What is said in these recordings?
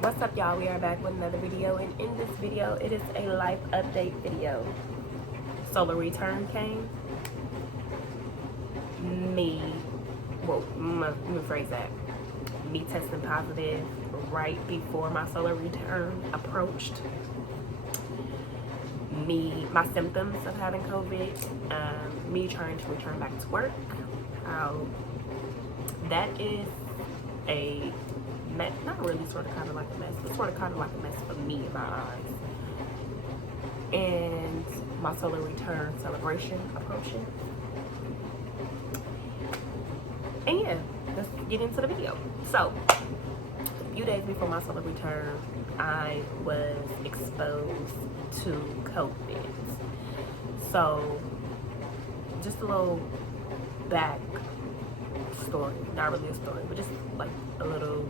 What's up, y'all? We are back with another video, and in this video it is a life update video. Solar return came. Let me rephrase that. Me testing positive right before my solar return approached. My symptoms of having COVID, me trying to return back to work. How that is a mess, not really sort of kind of like a mess, but sort of kind of like a mess for me in my eyes. And my solar return celebration approaching. And yeah, let's get into the video. So, a few days before my solar return, I was exposed to COVID. So, just a little back story, not really a story, but just like a little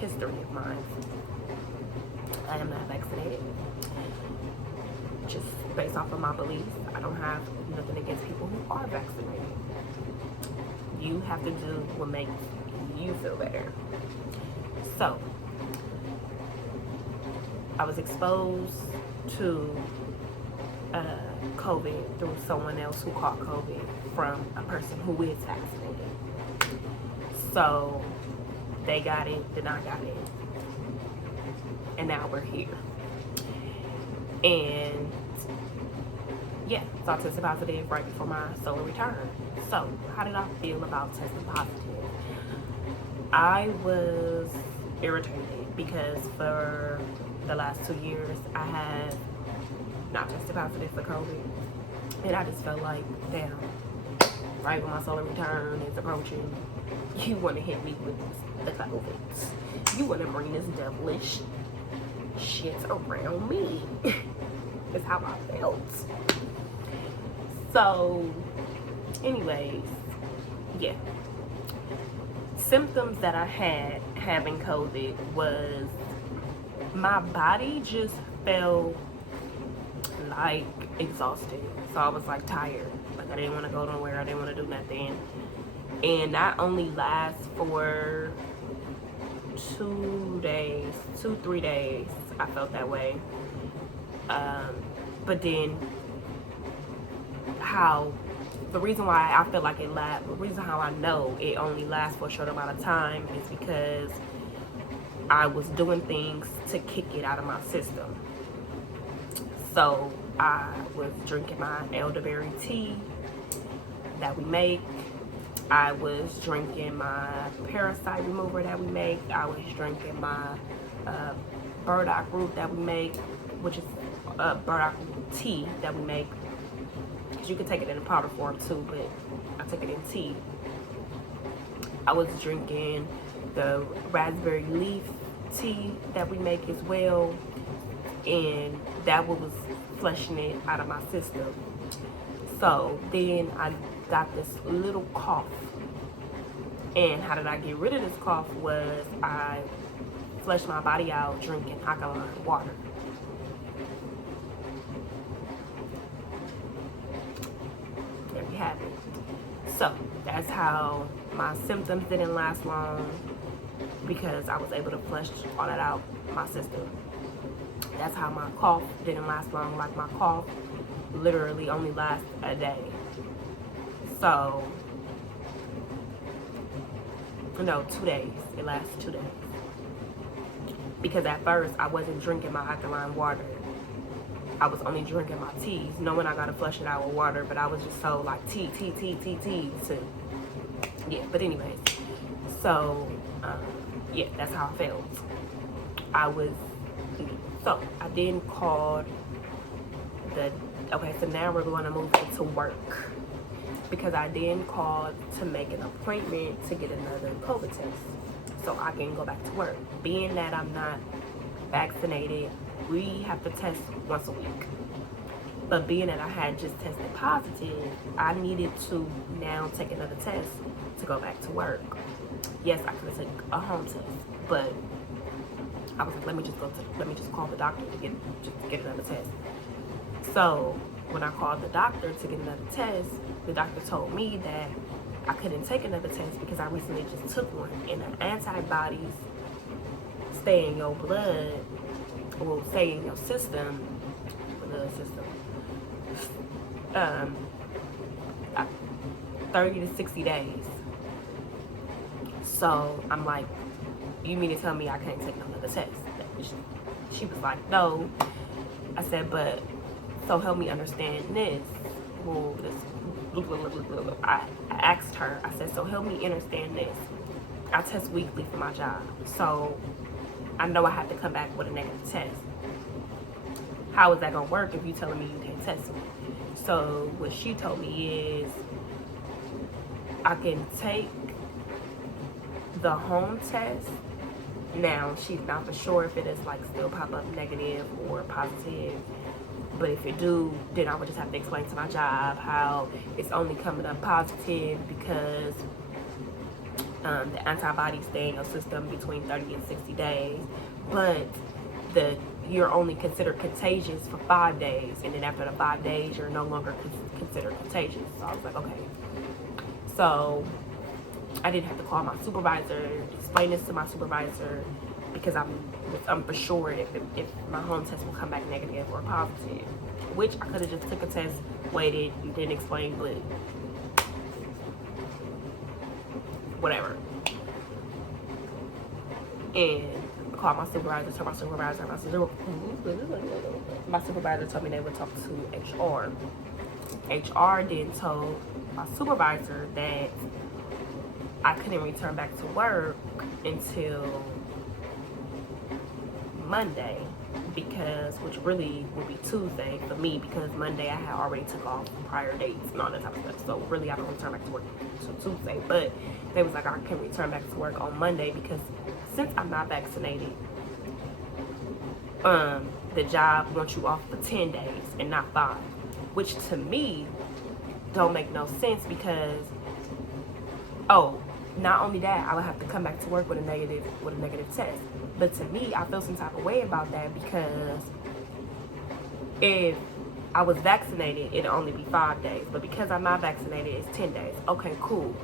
history of mine. I am not vaccinated. Just based off of my beliefs, I don't have nothing against people who are vaccinated. You have to do what makes you feel better. So, I was exposed to COVID through someone else who caught COVID from a person who is vaccinated. So, they got it, then I got it. And now we're here. And yeah, so I tested positive right before my solar return. So, how did I feel about testing positive? I was irritated because for the last 2 years, I have not tested positive for COVID. And I just felt like, damn, right when my solar return is approaching, you want to hit me with the COVID. You want to bring this devilish shit around me. That's how I felt. So, anyways, yeah. Symptoms that I had having COVID was my body just felt like exhausted. So I was like tired. Like I didn't want to go nowhere. I didn't want to do nothing. And that only lasts for 2 days, 2-3 days. I felt that way. But then the reason why I feel like the reason how I know it only lasts for a short amount of time is because I was doing things to kick it out of my system. So I was drinking my elderberry tea that we make. I was drinking my parasite remover that we make. I was drinking my burdock root that we make, which is burdock tea that we make. Because you can take it in a powder form too, but I take it in tea. I was drinking the raspberry leaf tea that we make as well, and that was flushing it out of my system. So then I got this little cough, and how did I get rid of this cough was I flushed my body out drinking alkaline water. There we have it. So that's how my symptoms didn't last long, because I was able to flush all that out my system. That's how my cough didn't last long. Like my cough literally only lasts a day. So, no, 2 days. It lasts 2 days. Because at first I wasn't drinking my alkaline water. I was only drinking my teas, knowing I gotta flush it out with water, but I was just so like tea. So, yeah, but anyways. So, yeah, that's how I felt. So I then called okay, so now we're going to move into work. Because I then called to make an appointment to get another COVID test so I can go back to work. Being that I'm not vaccinated, we have to test once a week. But being that I had just tested positive, I needed to now take another test to go back to work. Yes, I could have taken a home test, but I was like, let me just call the doctor to get another test. So when I called the doctor to get another test, the doctor told me that I couldn't take another test because I recently just took one, and the antibodies stay in your blood, will stay in your system, blood system, 30 to 60 days. So I'm like, you mean to tell me I can't take another test? She was like, no. I said, but so help me understand this. Well, this, I asked her, I said, so help me understand this. I test weekly for my job, so I know I have to come back with a negative test. How is that gonna work if you telling me you can't test me? So what she told me is I can take the home test. Now she's not for sure if it is like still pop up negative or positive, but if it do, then I would just have to explain to my job how it's only coming up positive because the antibodies stay in your system between 30 and 60 days, but you're only considered contagious for 5 days, and then after the 5 days, you're no longer considered contagious. So I was like, okay. So I didn't have to call my supervisor, explain this to my supervisor, because I'm for sure if my home test will come back negative or positive, which I could have just took a test, waited, and didn't explain, but whatever. And I called my supervisor, told my supervisor told me they would talk to HR. HR then told my supervisor that I couldn't return back to work until Monday, because, which really would be Tuesday for me, because Monday I had already took off prior dates and all that type of stuff. So really I don't return back to work until Tuesday. But they was like, I can return back to work on Monday because since I'm not vaccinated, the job wants you off for 10 days and not 5, which to me don't make no sense because, oh, not only that, I would have to come back to work with a negative test. But to me, I feel some type of way about that because if I was vaccinated, it'd only be 5 days. But because I'm not vaccinated, it's 10 days. Okay, cool.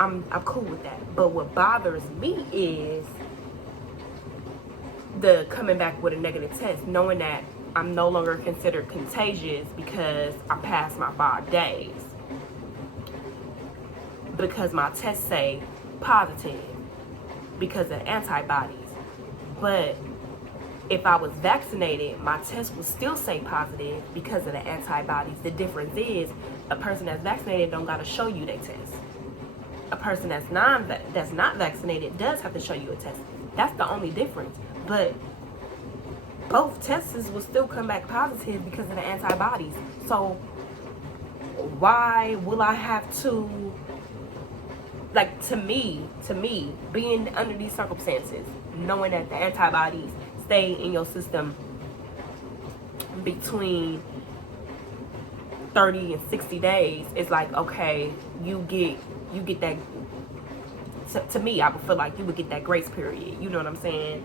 I'm cool with that. But what bothers me is the coming back with a negative test, knowing that I'm no longer considered contagious because I'm past my 5 days. Because my tests say positive because of antibodies. But if I was vaccinated, my test would still say positive because of the antibodies. The difference is a person that's vaccinated don't gotta show you their test. A person that's not vaccinated does have to show you a test. That's the only difference. But both tests will still come back positive because of the antibodies. So why will I have to, like, to me, being under these circumstances, knowing that the antibodies stay in your system between 30 and 60 days, it's like, okay, you get that, to me, I would feel like you would get that grace period. You know what I'm saying?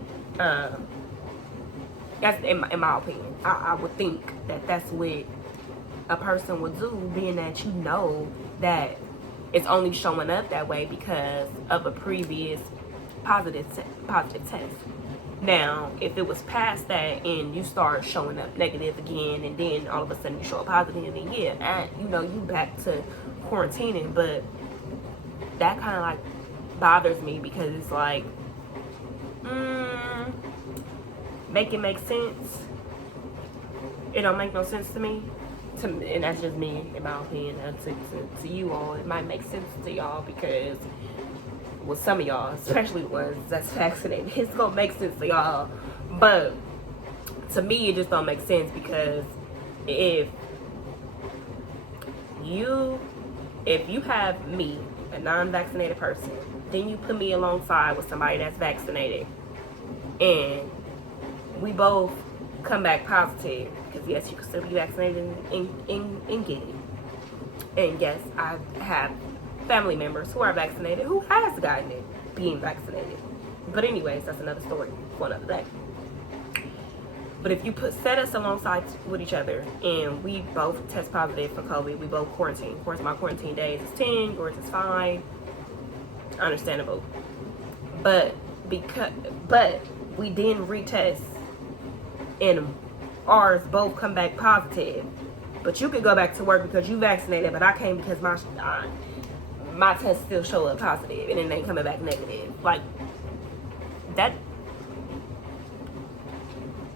That's in my opinion. I would think that that's what a person would do, being that you know that it's only showing up that way because of a previous positive test. Now, if it was past that and you start showing up negative again, and then all of a sudden you show up positive, and then you back to quarantining. But that kind of like bothers me because it's like, make it make sense. It don't make no sense to me. And that's just me, in my opinion. To you all, it might make sense to y'all because with some of y'all, especially ones that's vaccinated, it's gonna make sense to y'all. But to me, it just don't make sense because if you have me, a non-vaccinated person, then you put me alongside with somebody that's vaccinated, and we both come back positive, because yes, you can still be vaccinated and get it. And yes, I have family members who are vaccinated who has gotten it being vaccinated. But anyways, that's another story for another day. But if you set us alongside with each other and we both test positive for COVID, we both quarantine. Of course, my quarantine days is 10, yours is 5. Understandable. But but we didn't retest, and ours both come back positive. But you could go back to work because you vaccinated, but I can't because my test still show up positive, and then they coming back negative. Like, that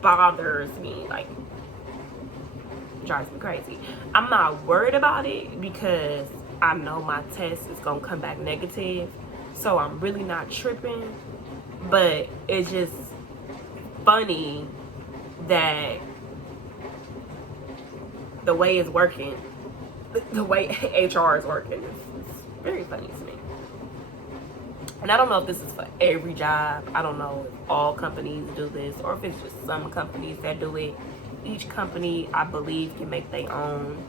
bothers me. Like, drives me crazy. I'm not worried about it because I know my test is gonna come back negative, so I'm really not tripping. But it's just funny that the way it's working, the way HR is working, is very funny to me. And I don't know if this is for every job. I don't know if all companies do this or if it's just some companies that do it. Each company, I believe, can make their own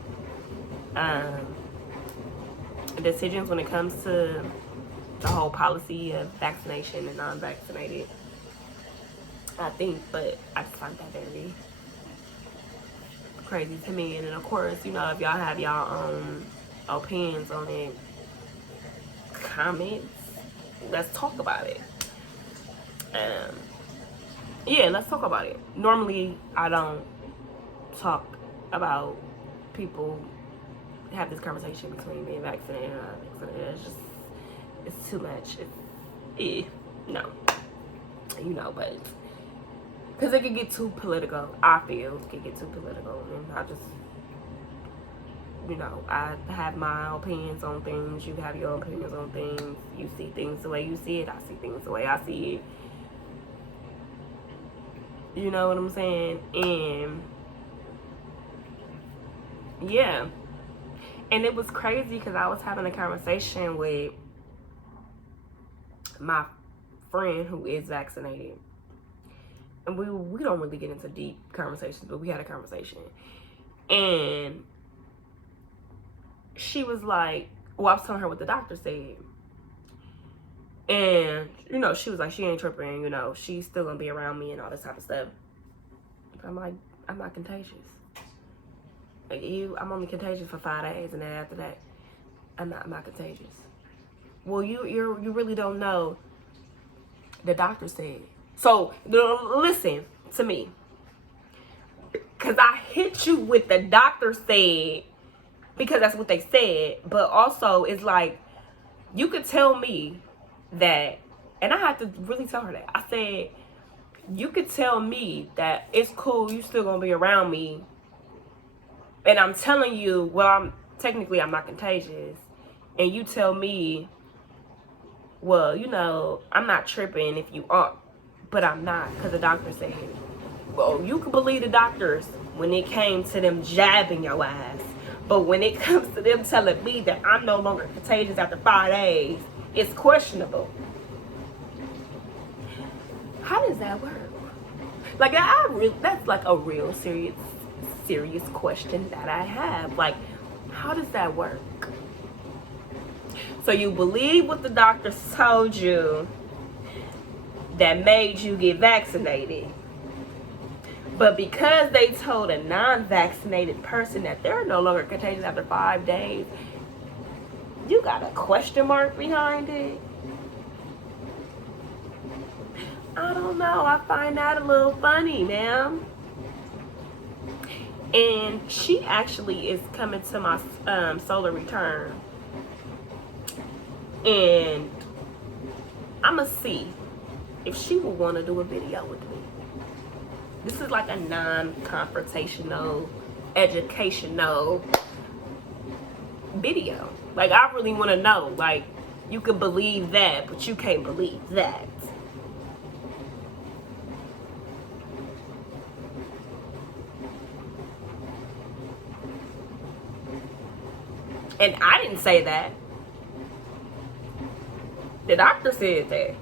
decisions when it comes to the whole policy of vaccination and non-vaccinated, I think. But I just find that very crazy to me. And then, of course, you know, if y'all have y'all own opinions on it, comments, let's talk about it. Yeah, let's talk about it. Normally, I don't talk about people have this conversation between being vaccinated and not vaccinated. It's too much. No, you know, but because it can get too political. I feel it can get too political, and I just, you know, I have my opinions on things. You have your opinions on things. You see things the way you see it. I see things the way I see it. You know what I'm saying? And yeah. And it was crazy because I was having a conversation with my friend who is vaccinated. And we don't really get into deep conversations, but we had a conversation. And she was like, well, I was telling her what the doctor said. And, you know, she was like, she ain't tripping, you know, she's still gonna be around me and all this type of stuff. I'm like, I'm not contagious. Like, I'm only contagious for 5 days, and then after that, I'm not contagious. Well, you really don't know. The doctor said. So listen to me, cause I hit you with the doctor said, because that's what they said. But also, it's like, you could tell me that, and I had to really tell her that. I said, you could tell me that it's cool, you still gonna be around me, and I'm telling you, well, I'm not contagious, and you tell me, well, you know, I'm not tripping if you aren't, but I'm not, because the doctor said. Well, you can believe the doctors when it came to them jabbing your ass, but when it comes to them telling me that I'm no longer contagious after 5 days, it's questionable. How does that work? Like, that's like a real serious question that I have. Like, how does that work? So you believe what the doctor told you that made you get vaccinated, but because they told a non-vaccinated person that they're no longer contagious after 5 days, you got a question mark behind it? I don't know. I find that a little funny, ma'am. And she actually is coming to my solar return. And I'm going to see if she will want to do a video with me. This is like a non-confrontational, educational video. Like, I really want to know. Like, you can believe that, but you can't believe that. And I didn't say that. The doctor said that.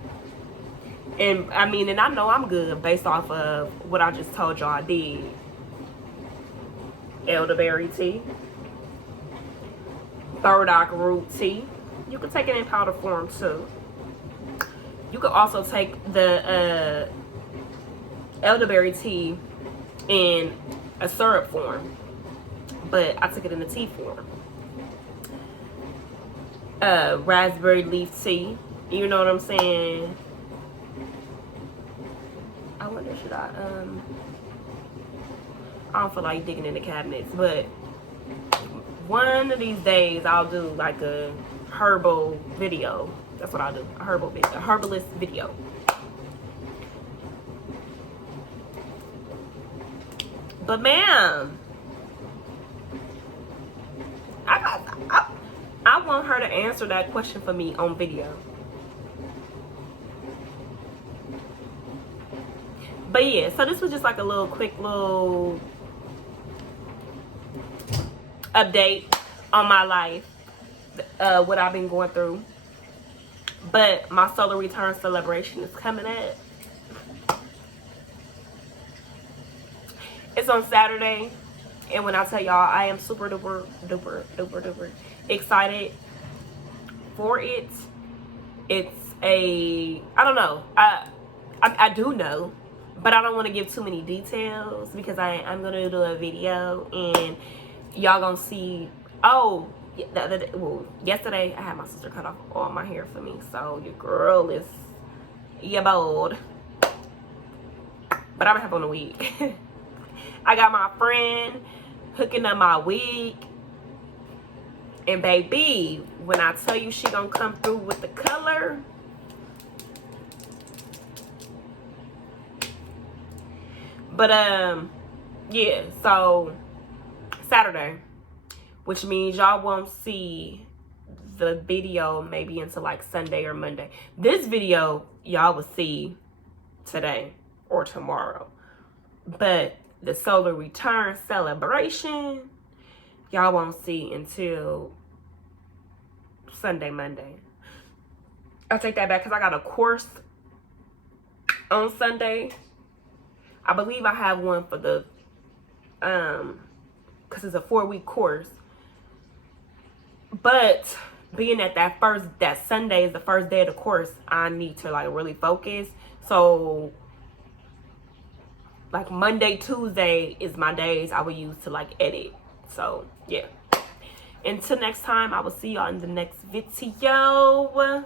And I mean, and I know I'm good based off of what I just told y'all I did. Elderberry tea. Burdock root tea. You can take it in powder form too. You could also take the elderberry tea in a syrup form. But I took it in the tea form. Raspberry leaf tea. You know what I'm saying? should I don't feel like digging in the cabinets, but one of these days I'll do like a herbal video. That's what I'll do, a herbal video, a herbalist video. But man, I want her to answer that question for me on video. But yeah, so this was just like a little quick little update on my life, what I've been going through. But my solar return celebration is coming up. It's on Saturday, and when I tell y'all, I am super duper excited for it. It's I don't know, I do know, but I don't want to give too many details because I'm gonna do a video and y'all gonna see. Oh, yesterday I had my sister cut off all my hair for me, so your girl is bold. But I'm gonna have on a wig. I got my friend hooking up my wig, and baby, when I tell you she gonna come through with the color, but yeah, so Saturday, which means y'all won't see the video maybe until like Sunday or Monday. This video y'all will see today or tomorrow, but the solar return celebration y'all won't see until Sunday, Monday. I take that back because I got a course on Sunday. I believe I have one for the because it's a 4-week course. But being that that Sunday is the first day of the course, I need to like really focus. So like Monday, Tuesday is my days I will use to like edit. So yeah. Until next time, I will see y'all in the next video.